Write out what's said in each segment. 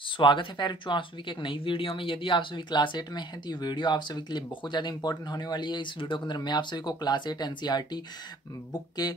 स्वागत है प्यारे बच्चों, आप सभी के एक नई वीडियो में। यदि आप सभी क्लास 8 में हैं तो ये वीडियो आप सभी के लिए बहुत ज़्यादा इंपॉर्टेंट होने वाली है। इस वीडियो के अंदर मैं आप सभी को क्लास 8 एनसीईआरटी बुक के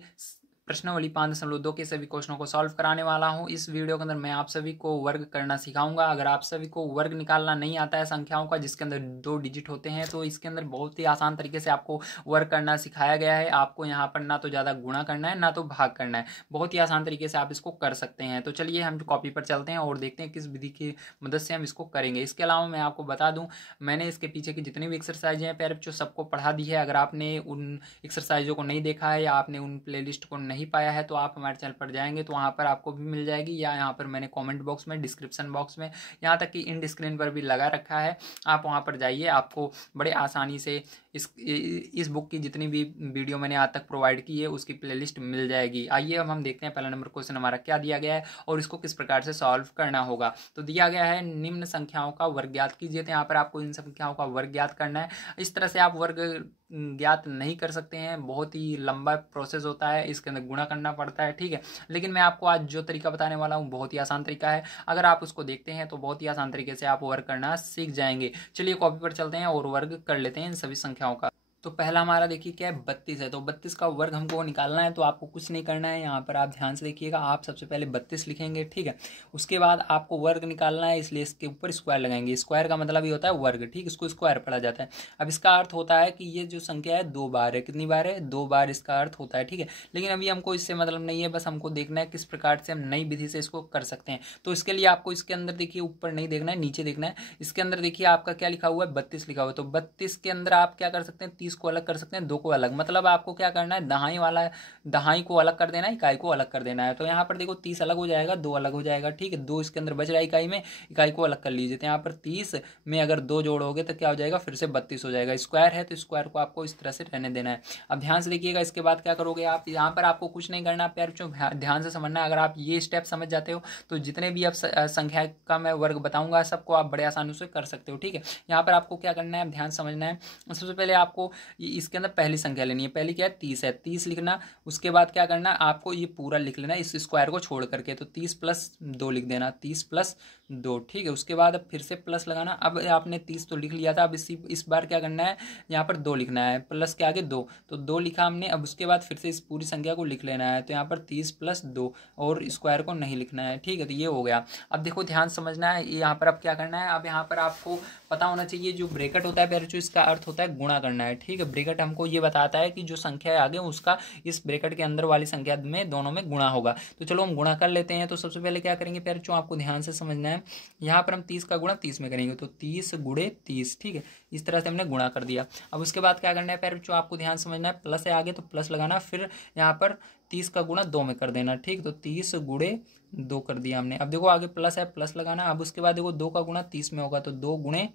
प्रश्नावली 5.2 के सभी क्वेश्चनों को सॉल्व कराने वाला हूं। इस वीडियो के अंदर मैं आप सभी को वर्ग करना सिखाऊंगा। अगर आप सभी को वर्ग निकालना नहीं आता है संख्याओं का जिसके अंदर 2 डिजिट होते हैं तो इसके अंदर बहुत ही आसान तरीके से आपको वर्ग करना सिखाया गया है। आपको यहाँ पर ना तो ज़्यादा गुणा करना है ना तो भाग करना है, बहुत ही आसान तरीके से आप इसको कर सकते हैं। तो चलिए हम कॉपी पर चलते हैं और देखते हैं किस विधि की मदद से हम इसको करेंगे। इसके अलावा मैं आपको बता दूं, मैंने इसके पीछे की जितनी भी एक्सरसाइज हैं प्यारे बच्चों सबको पढ़ा दी है। अगर आपने उन एक्सरसाइजों को नहीं देखा है या आपने उन प्लेलिस्ट को नहीं पाया है तो आप हमारे चैनल पर जाएंगे तो वहाँ पर आपको भी मिल जाएगी, या यहाँ पर मैंने कमेंट बॉक्स में, डिस्क्रिप्शन बॉक्स में, यहाँ तक कि इंड स्क्रीन पर भी लगा रखा है। आप वहाँ पर जाइए, आपको बड़े आसानी से इस बुक की जितनी भी वीडियो मैंने आज तक प्रोवाइड की है उसकी प्लेलिस्ट मिल जाएगी। आइए अब हम देखते हैं पहला नंबर क्वेश्चन हमारा क्या दिया गया है और इसको किस प्रकार से सॉल्व करना होगा। तो दिया गया है निम्न संख्याओं का वर्ग ज्ञात कीजिए। तो यहाँ पर आपको इन संख्याओं का वर्ग ज्ञात करना है। इस तरह से आप वर्ग ज्ञात नहीं कर सकते हैं, बहुत ही लंबा प्रोसेस होता है, इसके अंदर गुणा करना पड़ता है, ठीक है। लेकिन मैं आपको आज जो तरीका बताने वाला हूँ बहुत ही आसान तरीका है। अगर आप उसको देखते हैं तो बहुत ही आसान तरीके से आप वर्ग करना सीख जाएंगे। चलिए कॉपी पर चलते हैं और वर्ग कर लेते हैं इन सभी संख्याओं का। तो पहला हमारा देखिए क्या है, 32 है। तो 32 का वर्ग हमको निकालना है। तो आपको कुछ नहीं करना है, यहाँ पर आप ध्यान से देखिएगा। आप सबसे पहले 32 लिखेंगे, ठीक है। उसके बाद आपको वर्ग निकालना है, इसलिए इसके ऊपर स्क्वायर लगाएंगे। स्क्वायर का मतलब ही होता है वर्ग, ठीक, इसको स्क्वायर पढ़ा जाता है। अब इसका अर्थ होता है कि ये जो संख्या है 2 बार है। कितनी बार है? 2 बार इसका अर्थ होता है, ठीक है। लेकिन अभी हमको इससे मतलब नहीं है, बस हमको देखना है किस प्रकार से हम नई विधि से इसको कर सकते हैं। तो इसके लिए आपको इसके अंदर देखिए, ऊपर नहीं देखना है, नीचे देखना है। इसके अंदर देखिए आपका क्या लिखा हुआ है, 32 लिखा हुआ है। तो 32 के अंदर आप क्या कर सकते हैं, 30 को अलग कर सकते हैं, 2 को अलग। मतलब आपको क्या करना है, दहाई वाला दहाई को अलग कर देना है, इकाई को अलग कर देना है। तो यहाँ पर देखो 30 अलग हो जाएगा, 2 अलग हो जाएगा, ठीक है। 2 इसके अंदर बच रहा है इकाई में, इकाई को अलग कर लीजिए। तो यहाँ पर 30 में अगर 2 जोड़ोगे तो क्या हो जाएगा, फिर से 32 हो जाएगा। स्क्वायर है तो स्क्वायर को आपको इस तरह से रहने देना है। अब ध्यान से देखिएगा, इसके बाद क्या करोगे आप, यहाँ पर आपको कुछ नहीं करना प्यारे बच्चों, ध्यान से समझना। अगर आप ये स्टेप समझ जाते हो तो जितने भी आप संख्या का मैं वर्ग बताऊंगा सबको आप बड़े आसानी से कर सकते हो, ठीक है। यहाँ पर आपको क्या करना है, ध्यान समझना है। सबसे पहले आपको इसके अंदर पहली संख्या लेनी है। पहली क्या है, 30 है, 30 लिखना। उसके बाद क्या करना है, आपको ये पूरा लिख लेना इस स्क्वायर को छोड़ करके। तो 30 प्लस 2 लिख देना, 30 प्लस 2, ठीक है। उसके बाद अब फिर से प्लस लगाना। अब आपने 30 तो लिख लिया था, अब इस बार क्या करना है, यहाँ पर 2 लिखना है, प्लस के आगे 2, तो 2 लिखा हमने। अब उसके बाद फिर से इस पूरी संख्या को लिख लेना है। तो यहाँ पर 30 प्लस 2 और स्क्वायर को नहीं लिखना है, ठीक है। तो ये हो गया। अब देखो ध्यान समझना है, यहाँ पर अब क्या करना है, अब यहाँ पर आपको पता होना चाहिए जो ब्रैकेट होता है प्यारे बच्चों, इसका अर्थ होता है गुणा करना है, ठीक है। ब्रैकेट हमको ये बताता है कि जो संख्या है आगे उसका इस ब्रैकेट के अंदर वाली संख्या में दोनों में गुणा होगा। तो चलो हम गुणा कर लेते हैं। तो सबसे पहले क्या करेंगे प्यारे बच्चों, आपको ध्यान से समझना है। यहाँ पर हम 30 का गुणा 30 में करेंगे, तो 30 गुणे 30, ठीक है। इस तरह से हमने गुणा कर दिया। अब उसके बाद क्या करना है प्यारे बच्चों, आपको ध्यान समझना है। प्लस है आगे तो प्लस लगाना, फिर यहाँ पर 30 का गुणा 2 में कर देना, ठीक। तो 30 गुणे 2 कर दिया हमने। अब देखो आगे प्लस है, प्लस लगाना। अब उसके बाद देखो 2 का गुणा 30 में होगा, तो 2 गुणे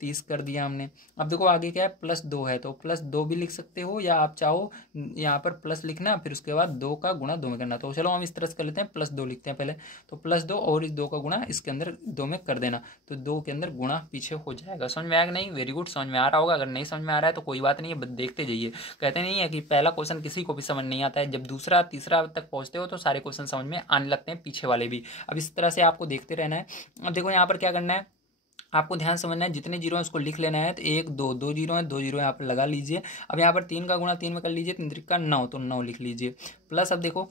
30 कर दिया हमने। अब देखो आगे क्या है, प्लस 2 है, तो प्लस 2 भी लिख सकते हो, या आप चाहो यहाँ पर प्लस लिखना, फिर उसके बाद 2 का गुणा 2 में करना। तो चलो हम इस तरह से कर लेते हैं, प्लस 2 लिखते हैं पहले। तो प्लस 2 और इस 2 का गुणा इसके अंदर 2 में कर देना, तो 2 के अंदर गुणा पीछे हो जाएगा। समझ में आएगा नहीं? वेरी गुड, समझ में आ रहा होगा। अगर नहीं समझ में आ रहा है तो कोई बात नहीं है, देखते जाइए। कहते नहीं है कि पहला क्वेश्चन किसी को भी समझ नहीं आता है, जब दूसरा तीसरा तक पहुंचते हो तो सारे क्वेश्चन समझ में आने लगते हैं, पीछे वाले भी। अब इस तरह से आपको देखते रहना है। अब देखो यहाँ पर क्या करना है, आपको ध्यान समझना है। जितने जीरो हैं उसको लिख लेना है। तो 1 2 2 जीरो है, 2 जीरो यहाँ पर लगा लीजिए। अब यहाँ पर 3 का गुणा 3 में कर लीजिए, 3 का 9, तो 9 लिख लीजिए। प्लस अब देखो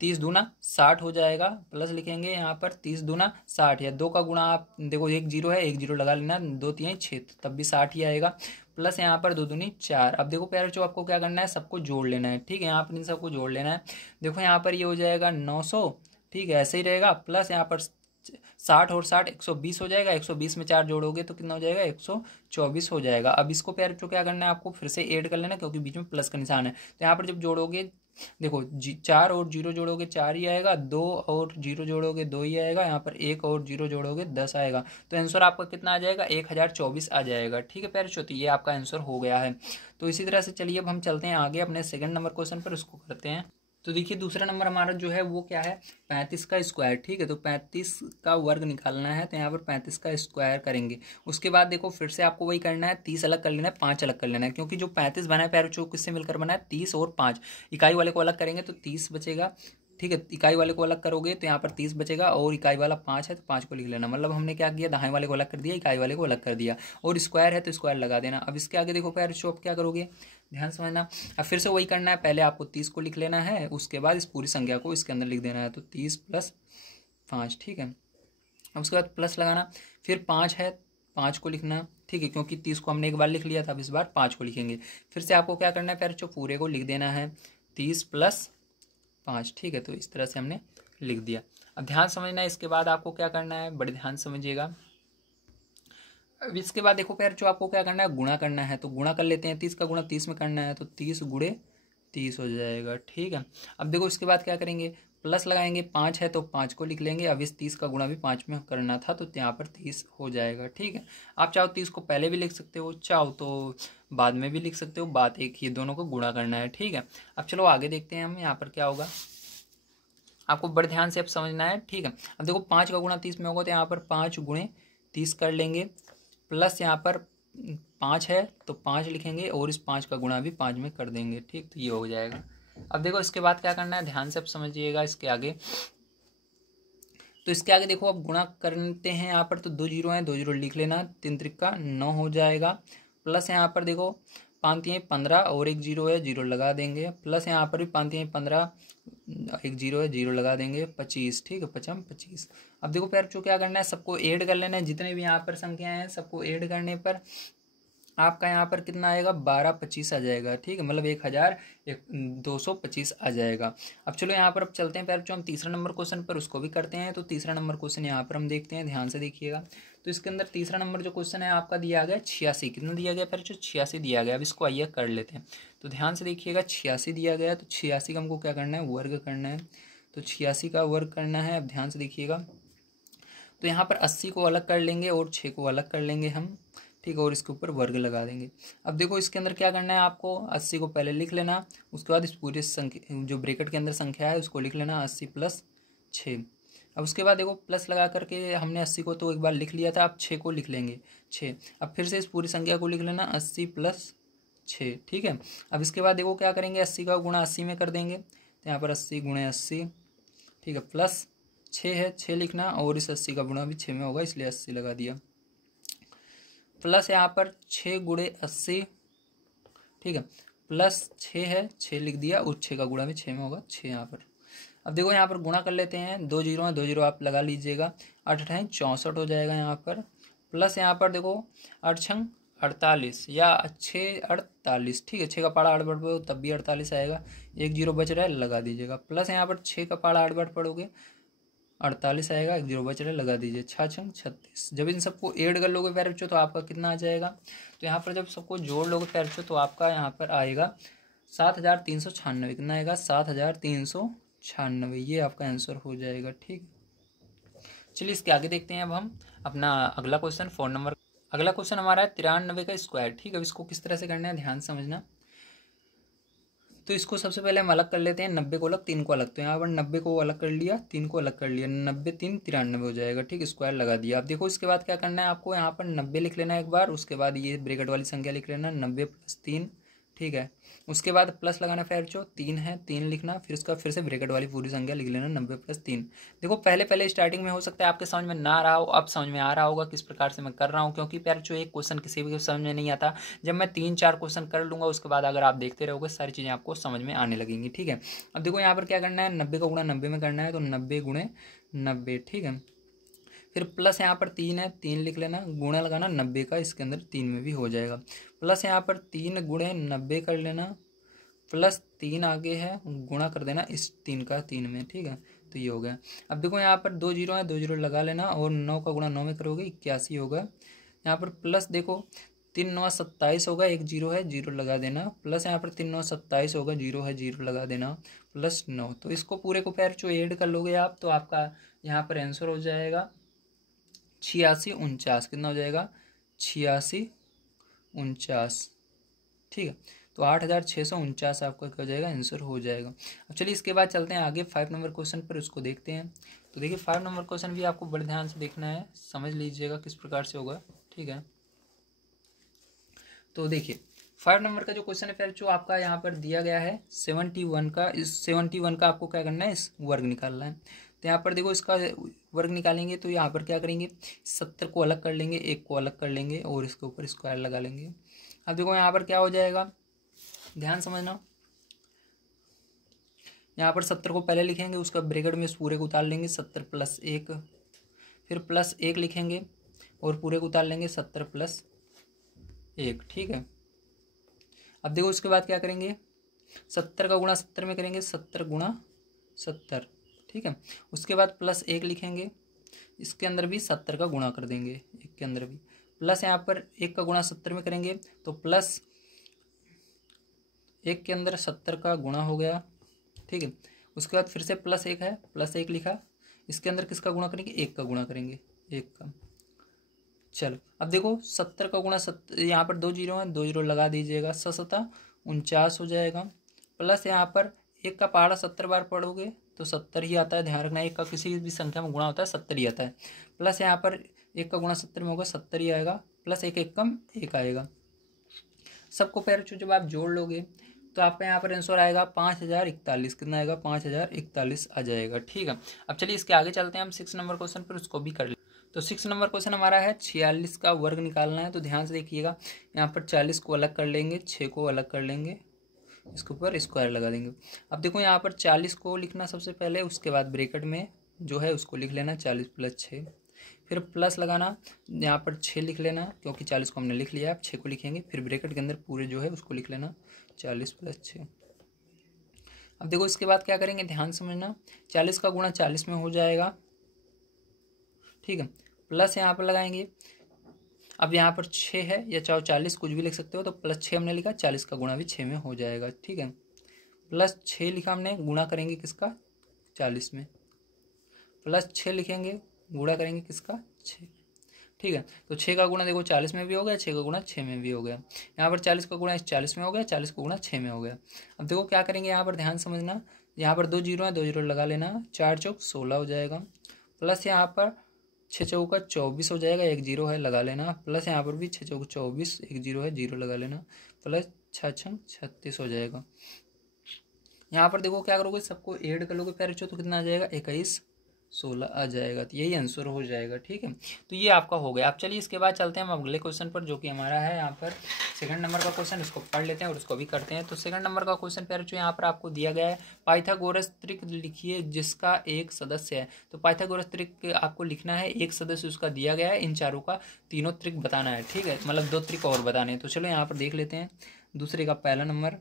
30 दूना 60 हो जाएगा, प्लस लिखेंगे यहाँ पर 30 दूना 60, या 2 का गुणा आप देखो 1 जीरो है, 1 जीरो लगा लेना, 2 3 6, तब भी 60 ही आएगा। प्लस यहाँ पर 2 दूनी 4। अब देखो प्यारे बच्चों आपको क्या करना है, सबको जोड़ लेना है, ठीक है। यहाँ पर इन सबको जोड़ लेना है। देखो यहाँ पर ये हो जाएगा 900, ठीक है, ऐसे ही रहेगा। प्लस यहाँ पर 60 और 60 120 हो जाएगा। 120 में 4 जोड़ोगे तो कितना हो जाएगा, 124 हो जाएगा। अब इसको प्यारे बच्चों क्या करना है, आपको फिर से ऐड कर लेना, क्योंकि बीच में प्लस का निशान है। तो यहाँ पर जब जोड़ोगे देखो 4 और 0 जोड़ोगे 4 ही आएगा, 2 और 0 जोड़ोगे 2 ही आएगा, यहाँ पर 1 और 0 जोड़ोगे 10 आएगा। तो आंसर आपका कितना आ जाएगा, 1024 आ जाएगा, ठीक है प्यारे बच्चों। तो ये आपका आंसर हो गया है। तो इसी तरह से चलिए अब हम चलते हैं आगे अपने सेकंड नंबर क्वेश्चन पर, उसको करते हैं। तो देखिए दूसरा नंबर हमारा जो है वो क्या है, 35 का स्क्वायर, ठीक है। तो 35 का वर्ग निकालना है, तो यहाँ पर 35 का स्क्वायर करेंगे। उसके बाद देखो फिर से आपको वही करना है, 30 अलग कर लेना है, 5 अलग कर लेना है, क्योंकि जो 35 बना है प्यारे बच्चों किससे मिलकर बना है, 30 और 5। इकाई वाले को अलग करेंगे तो 30 बचेगा, ठीक है, इकाई वाले को अलग करोगे तो यहाँ पर 30 बचेगा और इकाई वाला 5 है तो 5 को लिख लेना। मतलब हमने क्या किया, दाएं वाले को अलग कर दिया, इकाई वाले को अलग कर दिया, और स्क्वायर है तो स्क्वायर लगा देना। अब इसके आगे देखो पैर अब क्या करोगे, ध्यान समझना। अब फिर से वही करना है, पहले आपको 30 को लिख लेना है, उसके बाद इस पूरी संख्या को इसके अंदर लिख देना है, तो 30 + 5, ठीक है। अब उसके बाद प्लस लगाना, फिर 5 है 5 को लिखना, ठीक है, क्योंकि 30 को हमने एक बार लिख लिया था, अब इस बार 5 को लिखेंगे। फिर से आपको क्या करना है पैर पूरे को लिख देना है, 30 + 5, ठीक है। तो इस तरह से हमने लिख दिया। अब ध्यान समझना है, इसके बाद आपको क्या करना है, बड़े ध्यान समझिएगा। अब इसके बाद देखो पैर आपको क्या करना है, गुणा करना है, तो गुणा कर लेते हैं। 30 का गुणा 30 में करना है, तो 30 × 30 हो जाएगा, ठीक है। अब देखो इसके बाद क्या करेंगे, प्लस लगाएंगे, 5 है तो 5 को लिख लेंगे। अब इस 30 का गुणा भी 5 में करना था, तो यहाँ पर 30 हो जाएगा, ठीक है। आप चाहो 30 को पहले भी लिख सकते हो, चाहो तो बाद में भी लिख सकते हो, बात एक ही, दोनों को गुणा करना है, ठीक है। अब चलो आगे देखते हैं हम यहाँ पर क्या होगा, आपको बड़े ध्यान से अब समझना है, ठीक है। अब देखो 5 का गुणा 30 में होगा, तो यहाँ पर 5 × 30 कर लेंगे, प्लस यहाँ पर 5 है तो 5 लिखेंगे और इस 5 का गुणा भी 5 में कर देंगे, ठीक, तो ये हो जाएगा। अब देखो इसके बाद क्या करना है, ध्यान से अब समझिएगा इसके आगे। तो इसके आगे देखो अब गुणा करते हैं यहाँ पर, तो 2 जीरो हैं, 2 जीरो लिख लेना, 3 त्रिका 9 हो जाएगा। प्लस यहाँ पर देखो 5 3 15 और 1 जीरो है, जीरो लगा देंगे। प्लस यहाँ पर भी 5 3 15 1 जीरो है, जीरो लगा देंगे, 25, ठीक है, 5 25। अब देखो पैर क्या करना है, सबको ऐड कर लेना है, जितने भी यहाँ पर संख्याएं हैं सबको ऐड करने पर आपका यहाँ पर कितना आएगा, 1225 आ जाएगा, ठीक है, मतलब 1225 आ जाएगा। अब चलो यहाँ पर अब चलते हैं पैर हम तीसरा नंबर क्वेश्चन पर, उसको भी करते हैं। तो तीसरा नंबर क्वेश्चन यहाँ पर हम देखते हैं, ध्यान से देखिएगा। तो इसके अंदर तीसरा नंबर जो क्वेश्चन है आपका दिया गया 86, कितना दिया गया पैर 86 दिया गया। अब इसको आइए कर लेते हैं, तो ध्यान से देखिएगा, 86 दिया गया, तो 86 का हमको क्या करना है, वर्ग करना है, तो 86 का वर्ग करना है। अब ध्यान से देखिएगा, तो यहाँ पर 80 को अलग कर लेंगे और 6 को अलग कर लेंगे हम, ठीक है, और इसके ऊपर वर्ग लगा देंगे। अब देखो इसके अंदर क्या करना है, आपको 80 को पहले लिख लेना, उसके बाद इस पूरे संख्या जो ब्रैकेट के अंदर संख्या है उसको लिख लेना, 80 + 6। अब उसके बाद देखो प्लस लगा करके हमने 80 को तो एक बार लिख लिया था, अब 6 को लिख लेंगे, 6। अब फिर से इस पूरी संख्या को लिख लेना, 80 + 6, ठीक है। अब इसके बाद देखो क्या करेंगे, 80 का गुणा 80 में कर देंगे, तो यहाँ पर 80 × 80, ठीक है, प्लस 6 है, 6 लिखना, और इस 80 का गुणा भी 6 में होगा, इसलिए 80 लगा दिया, प्लस यहाँ पर 6 × 80, ठीक है, प्लस 6 है, 6 लिख दिया, और 6 का गुणा भी 6 में होगा, 6 यहाँ पर। अब देखो यहाँ पर गुणा कर लेते हैं, 2 जीरो है, 2 जीरो आप लगा लीजिएगा, 8 8 64 हो जाएगा यहाँ पर। प्लस यहाँ पर देखो 8 6 48 या 6 48, ठीक है, 6 का पारा 8 बढ़ पड़ो तब भी 48 आएगा, 1 जीरो बच रहा है, लगा दीजिएगा। प्लस यहाँ पर 6 का पारा 8 बढ़ पड़ोगे 48 आएगा, 1 जीरो बच रहा है, लगा दीजिए, 6 6 36। जब इन सबको ऐड कर लोगे पैर बच्चों तो आपका कितना आ जाएगा, तो यहाँ पर जब सबको जोड़ लोगे पैर बच्चों तो आपका यहाँ पर आएगा 7396, कितना आएगा, 7396, ये आपका आंसर हो जाएगा, ठीक। चलिए इसके आगे देखते हैं अब हम अपना अगला क्वेश्चन 4 नंबर। अगला क्वेश्चन हमारा है 93 का स्क्वायर, ठीक है। इसको किस तरह से करना है, ध्यान समझना। तो इसको सबसे पहले हम अलग कर लेते हैं, 90 को अलग, 3 को अलग। तो यहाँ पर 90 को अलग कर लिया, 3 को अलग कर लिया, 90 3 93 हो जाएगा, ठीक, स्क्वायर लगा दिया। अब देखो इसके बाद क्या करना है, आपको यहाँ पर 90 लिख लेना है एक बार, उसके बाद ये ब्रैकेट वाली संख्या लिख लेना, 90 + 3, ठीक है। उसके बाद प्लस लगाना, फिर जो 3 है 3 लिखना, फिर उसका फिर से ब्रैकेट वाली पूरी संख्या लिख लेना, 90 + 3। देखो पहले पहले स्टार्टिंग में हो सकता है आपके समझ में ना आ रहा हो, अब समझ में आ रहा होगा किस प्रकार से मैं कर रहा हूँ, क्योंकि पैर जो एक क्वेश्चन किसी भी समझ में नहीं आता, जब मैं 3 4 क्वेश्चन कर लूँगा उसके बाद अगर आप देखते रहोगे सारी चीज़ें आपको समझ में आने लगेंगी, ठीक है। अब देखो यहाँ पर क्या करना है, 90 का गुणा 90 में करना है, तो 90 × 90, ठीक है। फिर प्लस यहाँ पर 3 है, 3 लिख लेना, गुणा लगाना 90 का, इसके अंदर 3 में भी हो जाएगा। प्लस यहाँ पर 3 × 90 कर लेना, प्लस 3 आगे है, गुणा कर देना इस 3 का 3 में, ठीक है, तो ये हो गया। अब देखो यहाँ पर 2 जीरो है, 2 जीरो लगा लेना, और 9 का गुणा 9 में करोगे 81 होगा। यहाँ पर प्लस देखो 3 9 27 होगा, 1 जीरो है, जीरो लगा देना, प्लस यहाँ पर 3 9 27 होगा, जीरो है, जीरो लगा देना, प्लस 9। तो इसको पूरे को पैर जो ऐड कर लोगे आप, तो आपका यहाँ पर आंसर हो जाएगा 86 49, कितना हो जाएगा, 86 49, ठीक है। तो 8649 आपका क्या हो जाएगा, आंसर हो जाएगा। अब चलिए इसके बाद चलते हैं आगे 5 नंबर क्वेश्चन पर, उसको देखते हैं। तो देखिए 5 नंबर क्वेश्चन भी आपको बड़े ध्यान से देखना है, समझ लीजिएगा किस प्रकार से होगा, ठीक है। तो देखिए 5 नंबर का जो क्वेश्चन है फिर जो आपका यहाँ पर दिया गया है 71 का, इस 71 का आपको क्या करना है, इस वर्ग निकालना है। तो यहाँ पर देखो इसका वर्ग निकालेंगे तो यहाँ पर क्या करेंगे, 70 को अलग कर लेंगे, 1 को अलग कर लेंगे और इसके ऊपर स्क्वायर लगा लेंगे। अब देखो यहाँ पर क्या हो जाएगा, ध्यान समझना, यहाँ पर 70 को पहले लिखेंगे, उसका ब्रैकेट में इस पूरे को उतार लेंगे 70 + 1, फिर +1 लिखेंगे और पूरे को उतार लेंगे 70 + 1, ठीक है। अब देखो उसके बाद क्या करेंगे, 70 का गुणा 70 में करेंगे, 70 × 70, ठीक है। उसके बाद +1 लिखेंगे, इसके अंदर भी 70 का गुणा कर देंगे, एक के अंदर भी प्लस, यहाँ पर 1 का गुणा 70 में करेंगे तो +1 के अंदर 70 का गुणा हो गया, ठीक है। उसके बाद फिर से +1 है, +1 लिखा, इसके अंदर किसका गुणा करेंगे, 1 का गुणा करेंगे, 1 का। चलो अब देखो 70 का गुणा 70, यहाँ पर 2 जीरो हैं, 2 जीरो लगा दीजिएगा, 7 × 49 हो जाएगा, प्लस यहाँ पर 1 का पहाड़ा 70 बार पढ़ोगे तो 70 ही आता है, ध्यान रखना 1 का किसी भी संख्या में गुणा होता है 70 ही आता है, प्लस यहाँ पर 1 का गुणा 70 में होगा 70 ही आएगा, प्लस 1 1 कम 1 आएगा। सबको पैर जब आप जोड़ लोगे तो आपका यहाँ पर आंसर आएगा 5041, कितना आएगा, 5041 आ जाएगा, ठीक है। अब चलिए इसके आगे चलते हैं हम 6 नंबर क्वेश्चन पर, उसको भी कर ले। तो 6 नंबर क्वेश्चन हमारा है 46 का वर्ग निकालना है। तो ध्यान से देखिएगा, यहाँ पर 40 को अलग कर लेंगे, 6 को अलग कर लेंगे, इसके ऊपर स्क्वायर लगा देंगे। अब देखो यहाँ पर 40 को लिखना सबसे पहले, उसके बाद ब्रैकेट में जो है उसको लिख लेना 40 + 6, फिर प्लस लगाना, यहाँ पर 6 लिख लेना क्योंकि 40 को हमने लिख लिया, अब 6 को लिखेंगे, फिर ब्रैकेट के अंदर पूरे जो है उसको लिख लेना 40 + 6। अब देखो इसके बाद क्या करेंगे, ध्यान समझना, 40 का गुणा 40 में हो जाएगा, ठीक है, प्लस यहाँ पर लगाएंगे। अब यहाँ पर 6 है या चाहे 40 कुछ भी लिख सकते हो, तो +6 हमने लिखा, 40 का गुणा भी 6 में हो जाएगा, ठीक है। +6 लिखा हमने, गुणा करेंगे किसका, 40 में, +6 लिखेंगे, गुणा करेंगे किसका, 6, ठीक है। तो 6 का गुणा देखो 40 में भी हो गया, 6 का गुणा 6 में भी हो गया, यहाँ पर 40 का गुणा 40 में हो गया, 40 का गुणा 6 में हो गया। अब देखो क्या करेंगे, यहाँ पर ध्यान समझना, यहाँ पर 2 जीरो है, 2 जीरो लगा लेना, 4 चौक 16 हो जाएगा, प्लस यहाँ पर 6 चौका 24 हो जाएगा, 1 जीरो है लगा लेना, प्लस यहाँ पर भी 6 चौका 24, 1 जीरो है, जीरो लगा लेना, प्लस 6 छंग 36 हो जाएगा। यहाँ पर देखो क्या करोगे, सबको ऐड कर लोगे फिर तो कितना आ जाएगा, 21 16 आ जाएगा, तो यही आंसर हो जाएगा, ठीक है। तो ये आपका हो गया। अब चलिए इसके बाद चलते हैं हम अगले क्वेश्चन पर, जो कि हमारा है यहाँ पर 2 नंबर का क्वेश्चन, इसको पढ़ लेते हैं और उसको भी करते हैं। तो 2 नंबर का क्वेश्चन पर जो यहाँ पर आपको दिया गया है, पाइथागोरस त्रिक लिखिए जिसका एक सदस्य है। तो पाइथागोरस त्रिक आपको लिखना है, एक सदस्य उसका दिया गया है, इन चारों का तीनों त्रिक बताना है, ठीक है, मतलब 2 त्रिक और बताने हैं। तो चलो यहाँ पर देख लेते हैं दूसरे का पहला नंबर,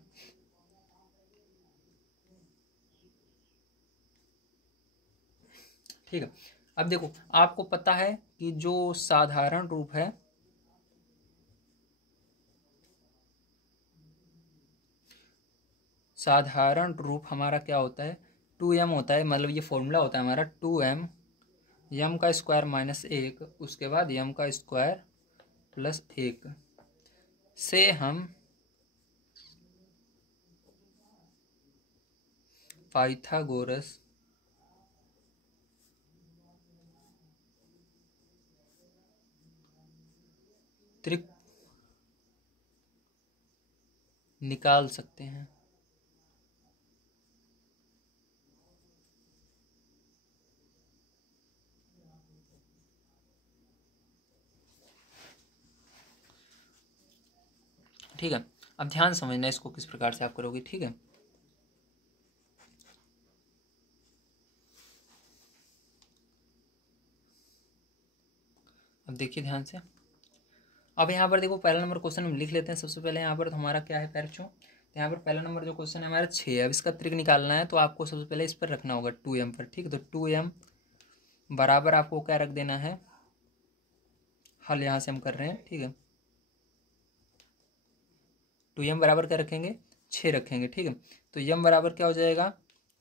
ठीक है। अब देखो आपको पता है कि जो साधारण रूप है, साधारण रूप हमारा क्या होता है, 2m होता है, मतलब ये फॉर्मूला होता है हमारा 2m m का स्क्वायर -1, उसके बाद m का स्क्वायर +1 से हम पाइथागोरस त्रिक निकाल सकते हैं। ठीक है, अब ध्यान समझना इसको किस प्रकार से आप करोगे, ठीक है। अब देखिए ध्यान से, अब यहाँ पर देखो पहला नंबर क्वेश्चन हम लिख लेते हैं सबसे पहले। यहाँ पर हमारा क्या है पैरचो, तो यहाँ पर पहला नंबर जो क्वेश्चन है हमारा 6 है। अब इसका त्रिक निकालना है, तो आपको सबसे पहले इस पर रखना होगा 2m पर, ठीक है। तो 2m बराबर आपको क्या रख देना है, हल यहाँ से हम कर रहे हैं, ठीक है। 2m बराबर क्या रखेंगे, 6 रखेंगे, ठीक है। तो m बराबर क्या हो जाएगा,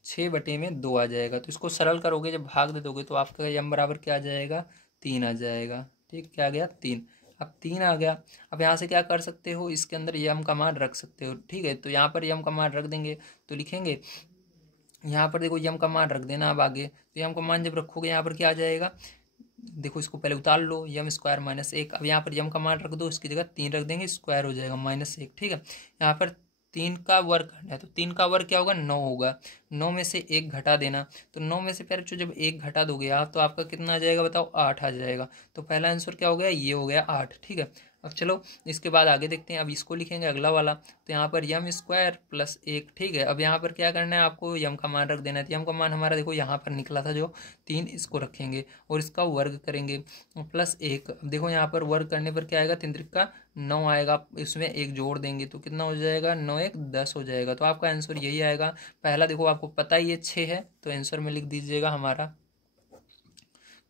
6/2 आ जाएगा। तो इसको सरल करोगे, जब भाग दे दोगे तो आपका m बराबर क्या आ जाएगा, 3 आ जाएगा, ठीक, क्या आ गया 3। अब 3 आ गया। अब यहाँ से क्या कर सकते हो, इसके अंदर m का मान रख सकते हो, ठीक है। तो यहाँ पर m का मान रख देंगे, तो लिखेंगे यहाँ पर देखो m का मान रख देना। अब आगे तो m का मान जब रखोगे यहाँ पर क्या आ जाएगा, देखो इसको पहले उतार लो, यम स्क्वायर माइनस 1। अब यहाँ पर यम का मान रख दो, इसकी जगह 3 रख देंगे, स्क्वायर हो जाएगा -1। ठीक है, यहाँ पर 3 का वर्ग करना है, तो 3 का वर्ग क्या होगा, 9 होगा। 9 में से 1 घटा देना, तो 9 में से पहले जब 1 घटा दोगे आप तो आपका कितना आ जाएगा बताओ, 8 आ जाएगा। तो पहला आंसर क्या हो गया, ये हो गया 8। ठीक है, अब चलो इसके बाद आगे देखते हैं। अब इसको लिखेंगे अगला वाला, तो यहाँ पर यम स्क्वायर प्लस 1। ठीक है, अब यहाँ पर क्या करना है, आपको यम का मान रख देना है। तो यम का मान हमारा देखो यहाँ पर निकला था जो 3, इसको रखेंगे और इसका वर्ग करेंगे +1। अब देखो यहाँ पर वर्ग करने पर क्या आएगा, 3 त्रिक 9 आएगा, इसमें 1 जोड़ देंगे तो कितना हो जाएगा, 9 1 10 हो जाएगा। तो आपका आंसर यही आएगा। पहला देखो आपको पता ही है 6 है, तो आंसर में लिख दीजिएगा हमारा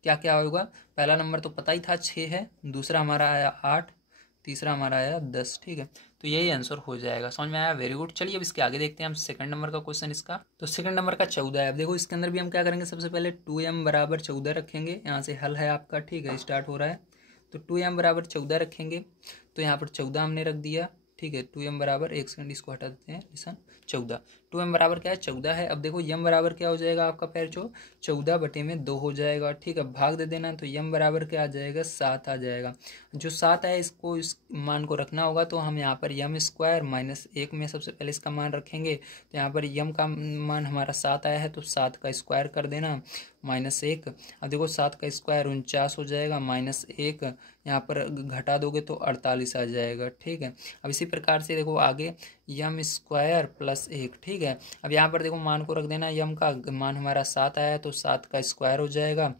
क्या क्या होगा। पहला नंबर तो पता ही था 6 है, दूसरा हमारा आया 8, तीसरा हमारा आया 10। ठीक है, तो यही आंसर हो जाएगा। समझ में आया, वेरी गुड। चलिए अब इसके आगे देखते हैं हम सेकंड नंबर का क्वेश्चन इसका। तो सेकंड नंबर का 14 है। अब देखो इसके अंदर भी हम क्या करेंगे, सबसे पहले 2m बराबर 14 रखेंगे। यहाँ से हल है आपका, ठीक है, स्टार्ट हो रहा है। तो 2m बराबर 14 रखेंगे, तो यहाँ पर 14 हमने रख दिया। ठीक है, 2m बराबर, एक सेकंड इसको हटा देते हैं, निशान 14। 2m बराबर क्या है, 14 है। अब देखो m बराबर क्या हो जाएगा आपका, पैर 14 बटे में 2 हो जाएगा। ठीक है, भाग दे देना, तो m बराबर क्या आ जाएगा, 7 आ जाएगा। जो 7 है इसको, इस मान को रखना होगा, तो हम यहाँ पर यम स्क्वायर -1 में सबसे पहले इसका मान रखेंगे। तो यहाँ पर यम का मान हमारा 7 आया है, तो 7 का स्क्वायर कर देना -1। अब देखो 7 का स्क्वायर 49 हो जाएगा, -1 यहाँ पर घटा दोगे तो 48 आ जाएगा। ठीक है, अब इसी प्रकार से देखो आगे यम स्क्वायर +1। ठीक है, अब यहाँ पर देखो मान को रख देना, यम का मान हमारा 7 आया है, तो 7 का स्क्वायर हो जाएगा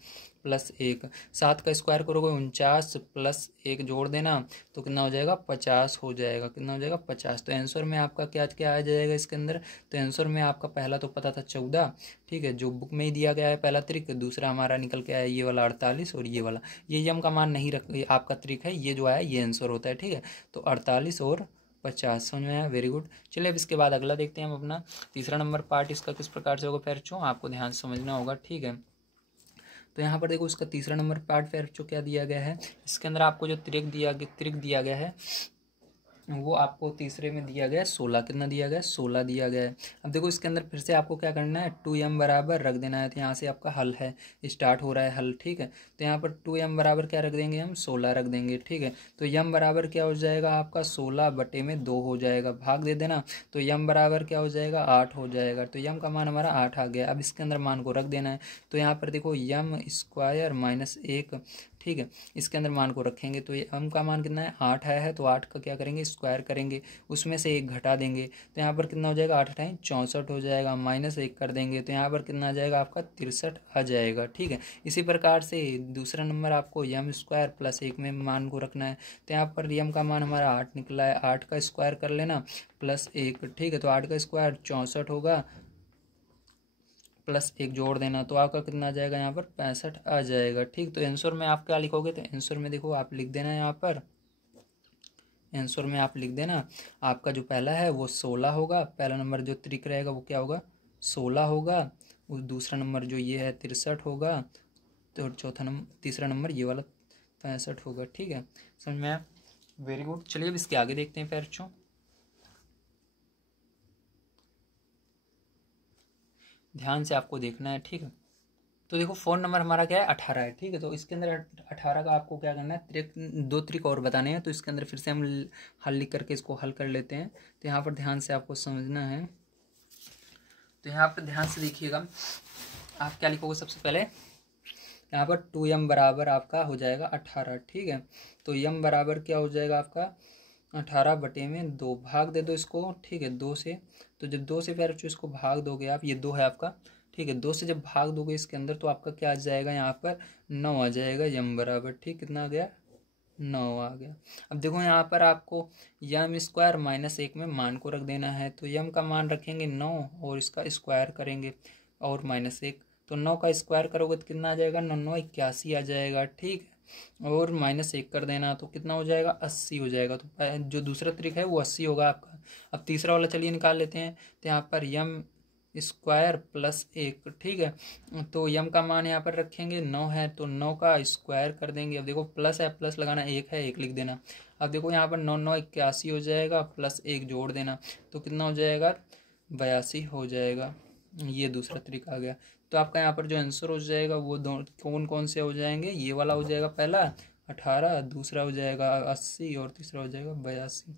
+1। 7 का स्क्वायर करोगे 49 +1 जोड़ देना, तो कितना हो जाएगा, 50 हो जाएगा। कितना हो जाएगा, 50। तो आंसर में आपका क्या क्या आ जाएगा इसके अंदर, तो आंसर में आपका पहला तो पता था 14, ठीक है, जो बुक में ही दिया गया है पहला त्रिक। दूसरा हमारा निकल के आया ये वाला 48, और ये वाला, ये यम का मान नहीं रख, आपका त्रिक है, ये जो आया ये आंसर होता है। ठीक है, तो 48 और 50। समझ में आया, वेरी गुड। चलिए अब इसके बाद अगला देखते हैं हम अपना तीसरा नंबर पार्ट, इसका किस प्रकार से होगा फिर आपको ध्यान से समझना होगा। ठीक है, तो यहाँ पर देखो इसका तीसरा नंबर पार्ट फिर क्या दिया गया है, इसके अंदर आपको जो त्रिक दिया गया है वो आपको तीसरे में दिया गया है 16। कितना दिया गया है, 16 दिया गया है। अब देखो इसके अंदर फिर से आपको क्या करना है, 2m बराबर रख देना है। तो यहाँ से आपका हल है, स्टार्ट हो रहा है हल। ठीक है, तो यहाँ पर 2m बराबर क्या रख देंगे, हम 16 रख देंगे। ठीक है, तो m बराबर क्या हो जाएगा आपका, 16 बटे में 2 हो जाएगा, भाग दे देना, तो m बराबर क्या हो जाएगा, 8 हो जाएगा। तो m का मान हमारा 8 आ गया। अब इसके अंदर मान को रख देना है, तो यहाँ पर देखो यम स्क्वायर -1, ठीक है, इसके अंदर मान को रखेंगे। तो ये m का मान कितना है, 8 आया है, तो 8 का क्या करेंगे, स्क्वायर करेंगे, उसमें से 1 घटा देंगे, तो यहाँ पर कितना हो जाएगा, 8 × 64 हो जाएगा, -1 कर देंगे, तो यहाँ पर कितना आ जाएगा आपका 63 आ जाएगा। ठीक है, इसी प्रकार से दूसरा नंबर आपको यम स्क्वायर +1 में मान को रखना है। तो यहाँ पर यम का मान हमारा 8 निकला है, 8 का स्क्वायर कर लेना +1। ठीक है, तो 8 का स्क्वायर 64 होगा, +1 जोड़ देना, तो आपका कितना आ जाएगा, यहाँ पर 65 आ जाएगा। ठीक, तो आंसर में आप क्या लिखोगे, तो आंसर में देखो आप लिख देना, यहाँ पर आंसर में आप लिख देना, आपका जो पहला है वो 16 होगा, पहला नंबर जो त्रिक रहेगा वो क्या होगा, 16 होगा, और दूसरा नंबर जो ये है 63 होगा, तो तीसरा नंबर ये वाला 65 होगा। ठीक है, समझ में आया, वेरी गुड। चलिए अब इसके आगे देखते हैं फिर ध्यान से आपको देखना है। ठीक है, तो देखो फोन नंबर हमारा क्या है, 18 है। ठीक है, तो इसके अंदर 18 का आपको क्या करना है, दो त्रिक और बताने हैं। तो इसके अंदर फिर से हम हल लिख करके इसको हल कर लेते हैं। तो यहाँ पर ध्यान से आपको समझना है, तो यहाँ पर ध्यान से देखिएगा, आप क्या लिखोगे, सबसे पहले यहाँ पर 2m बराबर आपका हो जाएगा 18। ठीक है, तो m बराबर क्या हो जाएगा आपका 18 बटे में 2, भाग दे दो इसको। ठीक है, 2 से, तो जब 2 से फिर इसको भाग दोगे आप, ये 2 है आपका। ठीक है, 2 से जब भाग दोगे इसके अंदर, तो आपका क्या आ जाएगा, यहाँ पर 9 आ जाएगा यम बराबर। ठीक, कितना आ गया, 9 आ गया। अब देखो यहाँ पर आपको यम स्क्वायर -1 में मान को रख देना है। तो यम का मान रखेंगे 9 और इसका स्क्वायर करेंगे और -1, तो 9 का स्क्वायर करोगे तो कितना आ जाएगा, 9 9 81 आ जाएगा। ठीक है, और -1 कर देना, तो कितना हो जाएगा, 80 हो जाएगा। तो जो दूसरा तरीका है वो 80 होगा आपका। अब तीसरा वाला चलिए निकाल लेते हैं। तो यहाँ पर यम स्क्वायर +1, ठीक है, तो यम का मान यहाँ पर रखेंगे 9 है, तो 9 का स्क्वायर कर देंगे। अब देखो प्लस है, प्लस लगाना, 1 है, 1 लिख देना। अब देखो यहाँ पर 9 9 81 हो जाएगा, +1 जोड़ देना, तो कितना हो जाएगा, 82 हो जाएगा। ये दूसरा तरीका आ गया। तो आपका यहाँ पर जो आंसर हो जाएगा वो कौन कौन से हो जाएंगे, ये वाला हो जाएगा पहला 18, दूसरा हो जाएगा 80 और तीसरा हो जाएगा 82।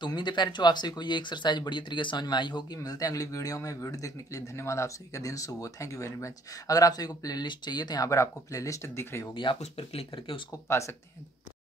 तो उम्मीद है जो आप सभी को ये एक्सरसाइज बढ़िया तरीके से समझ में आई होगी। मिलते हैं अगली वीडियो में। वीडियो देखने के लिए धन्यवाद। आप सभी का दिन शुभ हो। Thank you very much. अगर आप सभी को प्लेलिस्ट चाहिए तो यहाँ पर आपको प्लेलिस्ट दिख रही होगी, आप उस पर क्लिक करके उसको पा सकते हैं।